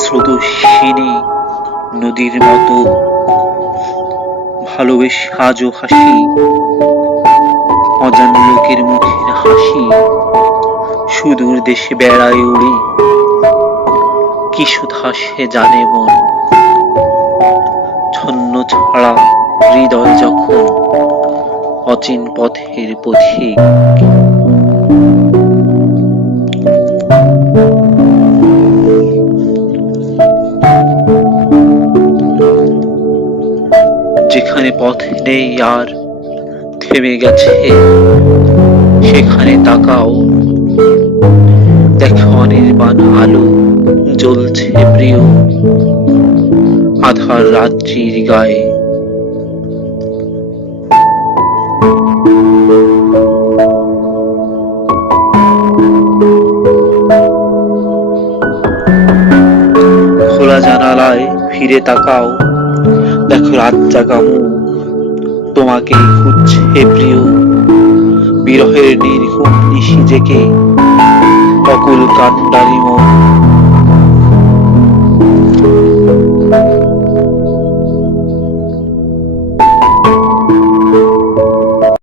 স্রোতস্বিনী নদীর মতো ভালোবেসে আজও হাসি, অজান লোকের মুখের হাসি, সুদূর দেশে বেড়ায় উড়ি, কি সুধা সে জানে মন। ছন্ন ছাড়া হৃদয় যখন অচিন পথের পথিক, যেখানে পথ নেই আর থেমে গেছে সেখানে তাকাও, দেখো অনির্বাণ আলো জ্বলছে প্রিয় আধার রাত্রির গায়ে। খোলা জানালায় ফিরে তাকাও, দেখো রাত জাগা মুখ তোমাকেই খুঁজছে প্রিয়, বিরহের নির্ঘুম নিশি জেগে অকুল কান্ডারি মন।